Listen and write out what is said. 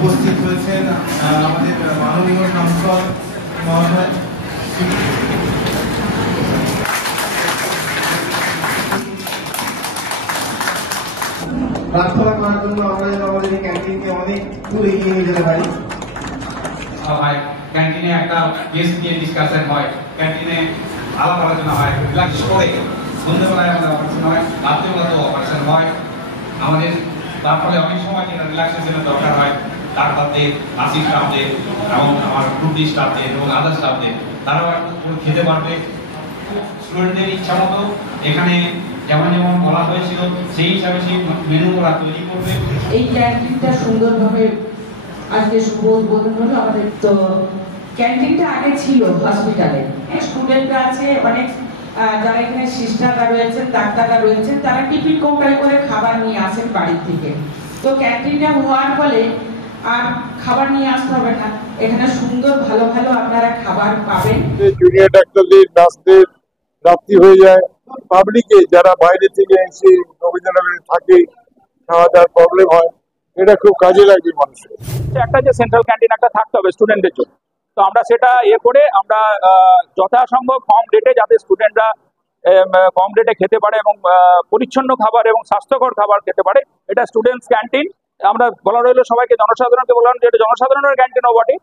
উপস্থিত হয়েছেন আমাদের মাননীয় সাংসদ মহোদয়। প্রার্থনা করার জন্য আমরা যেন আমাদের এই ক্যান্টিনকে অনেক দূর এগিয়ে নিয়ে যেতে পারি। ক্যান্টিনে একটা গেস্ট নিয়ে ডিসকাশন হয়, ক্যান্টিনে আলাপ আলোচনা হয়, রিল্যাক্স করে সন্ধ্যেবেলায় আমাদের অপারেশন হয়, রাত্রিবেলাতেও অপারেশন হয় আমাদের। তারপরে অনেক সময় যেটা রিল্যাক্সেশনের দরকার হয় ডাক্তারদের, নার্সিং স্টাফদের এবং আমার গ্রুপ-ডি স্টাফদের এবং আদার স্টাফদের, তারাও খেতে পারবে স্টুডেন্টদের ইচ্ছা মতো। এখানে যেমন যেমন বলা হয়েছিল সেই হিসাবে সেই মেনু ওরা তৈরি করবে। এই ক্যান্টিনটা সুন্দরভাবে আজকে শুভ উদ্বোধন হলো আমাদের। তো ক্যান্টিনটা আগে ছিল হসপিটালে, স্টুডেন্টরা আছে অনেক, যারা এখানে সিস্টাররা রয়েছেন, ডাক্তাররা রয়েছেন, তারা টিফিন কোম্পানি করে খাবার নিয়ে আসেন বাড়ি থেকে। তো ক্যান্টিনটা হওয়ার ফলে আর খাবার নিয়ে আসতে হবে না, এখানে সুন্দর ভালো ভালো আপনারা খাবার পাবেন। জুনিয়র ডাক্তারদের নার্সদের রাত্রি হয়ে যায়, পাবলিকে যারা বাইরে থেকে এসে রবীন্দ্রনগরে থাকে খাওয়া দাওয়ার প্রবলেম হয়, এটা খুব কাজে লাগবে মানুষের। একটা যে সেন্ট্রাল ক্যান্টিন একটা থাকতে হবে স্টুডেন্টদের জন্য, তো আমরা সেটা করে আমরা যথাসম্ভব কম রেটে যাতে স্টুডেন্টরা কম রেটে খেতে পারে এবং পরিচ্ছন্ন খাবার এবং স্বাস্থ্যকর খাবার খেতে পারে, এটা স্টুডেন্টস ক্যান্টিন। আমরা বলা রইল সবাইকে, জনসাধারণকে বললাম যে এটা জনসাধারণের ক্যান্টিনও বটে।